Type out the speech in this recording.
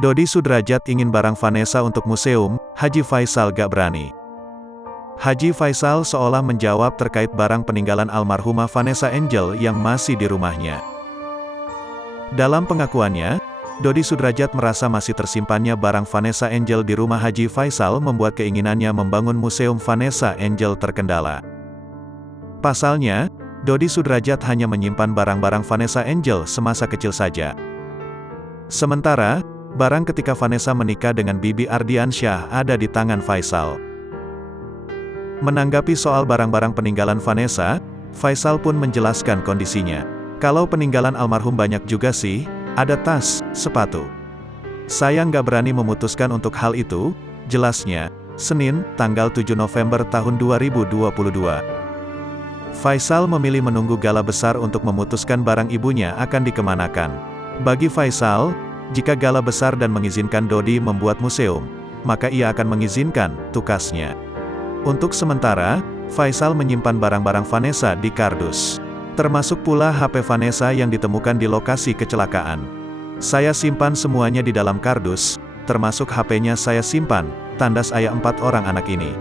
Dodi Sudrajat ingin barang Vanessa untuk museum, Haji Faisal gak berani. Haji Faisal seolah menjawab terkait barang peninggalan almarhumah Vanessa Angel yang masih di rumahnya. Dalam pengakuannya, Dodi Sudrajat merasa masih tersimpannya barang Vanessa Angel di rumah Haji Faisal membuat keinginannya membangun museum Vanessa Angel terkendala. Pasalnya, Dodi Sudrajat hanya menyimpan barang-barang Vanessa Angel semasa kecil saja. Sementara, barang ketika Vanessa menikah dengan Bibi Ardiansyah ada di tangan Faisal. Menanggapi soal barang-barang peninggalan Vanessa, Faisal pun menjelaskan kondisinya. Kalau peninggalan almarhum banyak juga sih, ada tas, sepatu. Saya nggak berani memutuskan untuk hal itu, jelasnya, Senin, tanggal 7 November tahun 2022. Faisal memilih menunggu gala besar untuk memutuskan barang ibunya akan dikemanakan. Bagi Faisal, jika gala besar dan mengizinkan Dodi membuat museum, maka ia akan mengizinkan, tukasnya. Untuk sementara, Faisal menyimpan barang-barang Vanessa di kardus. Termasuk pula HP Vanessa yang ditemukan di lokasi kecelakaan. Saya simpan semuanya di dalam kardus, termasuk HP-nya saya simpan, tandas ayah 4 orang anak ini.